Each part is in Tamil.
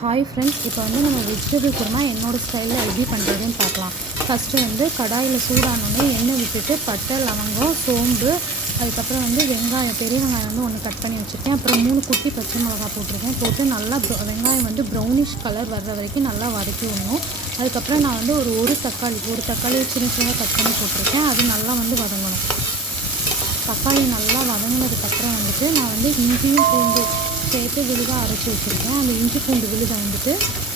ஹாய் ஃப்ரெண்ட்ஸ், இப்போ வந்து நம்ம வெஜிடபிள் குருமா என்னோடய ஸ்டைலில் எப்படி பண்ணுறதுன்னு பார்க்கலாம். ஃபஸ்ட்டு வந்து கடாயில் சூடானோடனே எண்ணெய் விட்டுட்டு பட்டை, லவங்கம், சோம்பு, அதுக்கப்புறம் வந்து வெங்காயம், பெரிய வெங்காயம் வந்து ஒன்று கட் பண்ணி வச்சுருக்கேன். அப்புறம் 3 குட்டி பச்சை மிளகா போட்டிருக்கேன். போட்டு நல்லா வெங்காயம் வந்து ப்ரௌனிஷ் கலர் வர்ற வரைக்கும் நல்லா வதக்கி விடணும். அதுக்கப்புறம் நான் வந்து ஒரு தக்காளி சின்ன சின்னதாக கட் பண்ணி போட்டிருக்கேன். அது நல்லா வந்து வதங்கணும். தக்காளி நல்லா வதங்கினதுக்கப்புறம் வந்துட்டு நான் வந்து இஞ்சியும் பூண்டு சேர்த்து விழுதாக அரைச்சி வச்சுருக்கேன். அந்த இஞ்சி பூண்டு விழுதை வந்துட்டு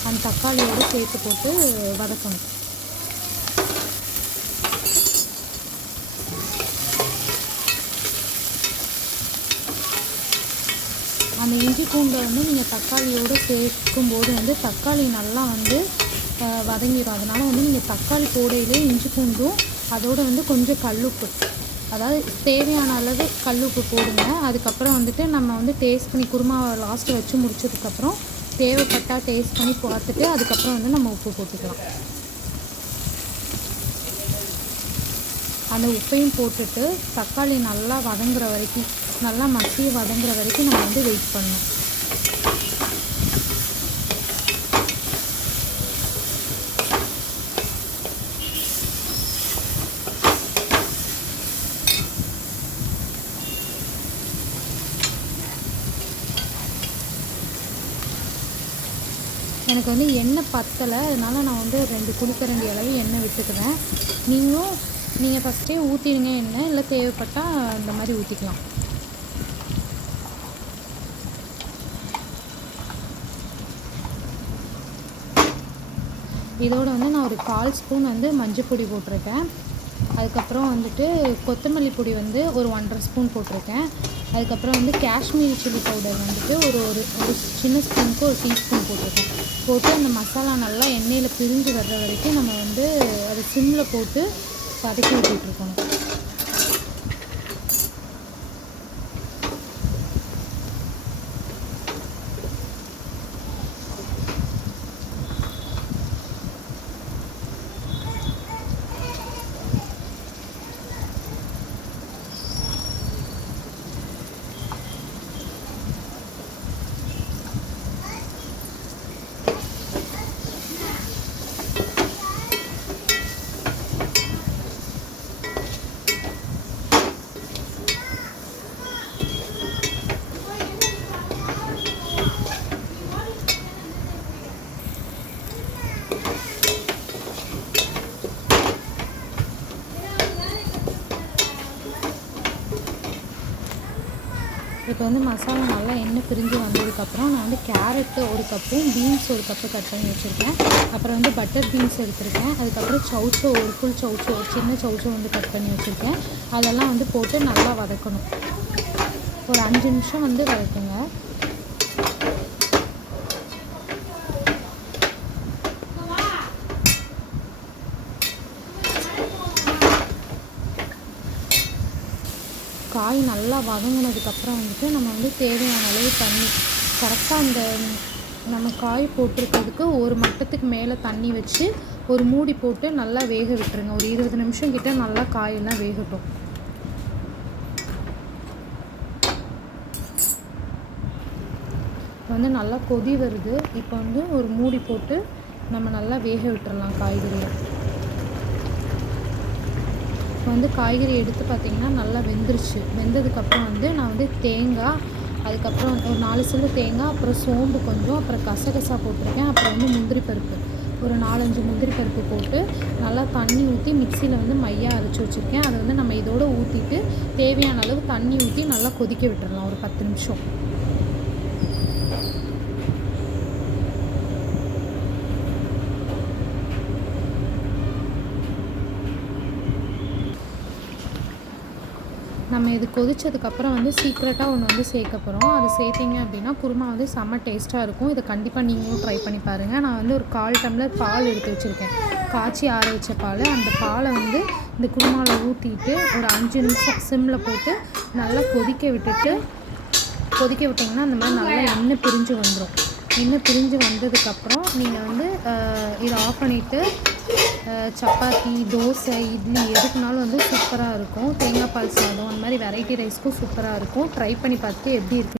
அந்த தக்காளியோடு சேர்த்து போட்டு வதக்கணும். அந்த இஞ்சி பூண்டை வந்து நீங்கள் தக்காளியோடு சேர்க்கும்போது வந்து தக்காளி நல்லா வந்து வதங்கிடும். அதனால் வந்து நீங்கள் தக்காளி போடையிலே இஞ்சி பூண்டும் அதோடு வந்து கொஞ்சம் கல்லுப்பு, அதாவது தேவையான அளவு கல்லுப்பு போடுங்க. அதுக்கப்புறம் வந்துட்டு நம்ம வந்து டேஸ்ட் பண்ணி குருமாவை லாஸ்ட்டு வச்சு முடிச்சதுக்கப்புறம் தேவைப்பட்டால் டேஸ்ட் பண்ணி பார்த்துட்டு அதுக்கப்புறம் வந்து நம்ம உப்பு போட்டுக்கலாம். அந்த உப்பையும் போட்டுட்டு தக்காளி நல்லா வதங்குற வரைக்கும், நல்லா மசிய வதங்குற வரைக்கும் நம்ம வந்து வெயிட் பண்ணணும். எனக்கு வந்து எண்ணெய் பத்தலை, அதனால் நான் வந்து 2 குழிக்கரண்டி அளவு எண்ணெய் விட்டுக்குவேன். நீங்கள் ஃபஸ்ட்டே ஊற்றிடுங்க எண்ணெய், இல்லை தேவைப்பட்டால் இந்த மாதிரி ஊற்றிக்கலாம். இதோடு வந்து நான் ஒரு 1/4 ஸ்பூன் வந்து மஞ்சள் பொடி போட்டிருக்கேன். அதுக்கப்புறம் வந்துட்டு கொத்தமல்லி பொடி வந்து ஒரு 1.5 ஸ்பூன் போட்டிருக்கேன். அதுக்கப்புறம் வந்து காஷ்மீரி சில்லி பவுடர் வந்துட்டு ஒரு சின்ன ஸ்பூனுக்கு 1 டீஸ்பூன் போட்டிருக்கேன். போட்டு அந்த மசாலா நல்லா எண்ணெயில் பிரிஞ்சு வர்ற வரைக்கும் நம்ம வந்து அதை சிம்மில் போட்டு வதக்கி விட்டுட்ருக்கணும். இப்போ வந்து மசாலா நல்லா எண்ணெய் பிரிஞ்சு வந்ததுக்கப்புறம் நான் வந்து கேரட்டு 1 கப்பும் பீன்ஸ் 1 கப்பு கட் பண்ணி வச்சுருக்கேன். அப்புறம் வந்து பட்டர் பீன்ஸ் எடுத்திருக்கேன். அதுக்கப்புறம் சௌச்சோ, ஒரு ஃபுல் சௌச்சோ, ஒரு சின்ன சௌச்சோ வந்து கட் பண்ணி வச்சுருக்கேன். அதெல்லாம் வந்து போட்டு நல்லா வதக்கணும். ஒரு 5 நிமிஷம் வந்து வதக்குங்க. காய் நல்லா வதங்கினதுக்கப்புறம் வந்துட்டு நம்ம வந்து தேவையான அளவு தண்ணி, கரெக்டாக அந்த நம்ம காய் போட்டிருக்கிறதுக்கு ஒரு மட்டத்துக்கு மேலே தண்ணி வச்சு ஒரு மூடி போட்டு நல்லா வேக விட்டுருங்க. ஒரு 20 நிமிஷம் கிட்ட நல்லா காயெல்லாம் வேகட்டும். இப்போ வந்து நல்லா கொதி வருது. இப்போ வந்து ஒரு மூடி போட்டு நம்ம நல்லா வேக விட்டுறலாம் காய்கறியை. இப்போ வந்து காய்கறி எடுத்து பார்த்திங்கன்னா நல்லா வெந்துருச்சு. வெந்ததுக்கப்புறம் வந்து நான் வந்து தேங்காய், அதுக்கப்புறம் ஒரு 4 சில்லு தேங்காய், அப்புறம் சோம்பு கொஞ்சம், அப்புறம் கசகசா போட்டிருக்கேன். அப்புறம் வந்து முந்திரி பருப்பு ஒரு 4-5 முந்திரி பருப்பு போட்டு நல்லா தண்ணி ஊற்றி மிக்சியில் வந்து மையாக அரைச்சி வச்சுருக்கேன். அதை வந்து நம்ம இதோடு ஊற்றிட்டு தேவையான அளவு தண்ணி ஊற்றி நல்லா கொதிக்க விட்டுறலாம் ஒரு 10 நிமிஷம். நம்ம இது கொதித்ததுக்கப்புறம் வந்து சீக்ரெட்டாக ஒன்று வந்து சேர்க்க போகிறோம். அது சேர்த்திங்க அப்படின்னா குருமா வந்து செம்ம டேஸ்ட்டாக இருக்கும். இதை கண்டிப்பாக நீங்களும் ட்ரை பண்ணி பாருங்கள். நான் வந்து ஒரு 1/4 டம்ளர் பால் எடுத்து வச்சுருக்கேன். காய்ச்சி ஆற வச்ச பால். அந்த பாலை வந்து இந்த குருமாவில் ஊற்றிட்டு ஒரு 5 நிமிஷம் சிம்மில் போட்டு நல்லா கொதிக்க விட்டிங்கன்னா அந்த மாதிரி நல்லா எண்ணெய் பிரிஞ்சு வந்துடும். எண்ணெய் பிரிஞ்சு வந்ததுக்கப்புறம் நீங்கள் வந்து இதை ஆஃப் பண்ணிவிட்டு சப்பாத்தி, தோசை, இட்லி எதுக்குனாலும் வந்து சூப்பராக இருக்கும். தேங்காய் பால் சாதம் அந்த மாதிரி வெரைட்டி ரைஸ்க்கும் சூப்பராக இருக்கும். ட்ரை பண்ணி பார்த்துட்டு எப்படி இருக்குன்னு